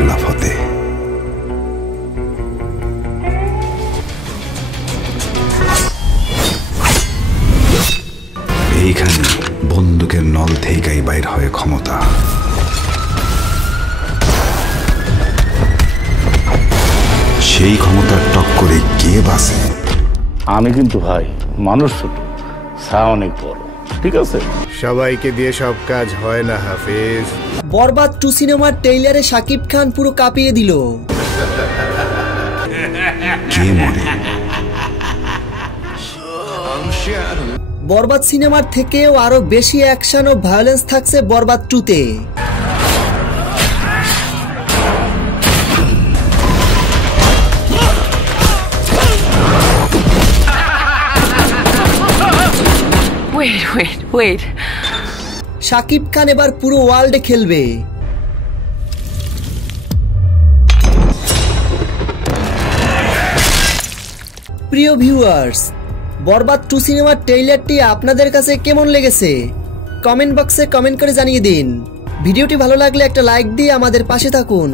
আল্লাহ ফতে। এইখানে বন্দুকের নল থেকেই বাইর হয় ক্ষমতা। সেই ক্ষমতার টক্করে কে বাঁচে? আমি কিন্তু ভাই মানুষ ছোট, ছা অনেক বড়, ঠিক আছে? সবাইকে দিয়ে সব কাজ হয় না হাফিজ। বরবাদ 2 সিনেমার ট্রেইলারে শাকিব খান পুরো কাঁপিয়ে দিল। কে মরে? বরবাদ সিনেমার থেকেও আরো বেশি অ্যাকশন ও ভায়োলেন্স থাকছে বরবাদ 2-তে। Wait. শাকিব খান এবার পুরো ওয়ার্ল্ডে খেলবে। প্রিয় ভিউয়ার্স, বরবাদ 2 সিনেমার ট্রেইলারটি আপনাদের কাছে কেমন লেগেছে কমেন্ট বক্সে কমেন্ট করে জানিয়ে দিন। ভিডিওটি ভালো লাগলে একটা লাইক দিয়ে আমাদের পাশে থাকুন।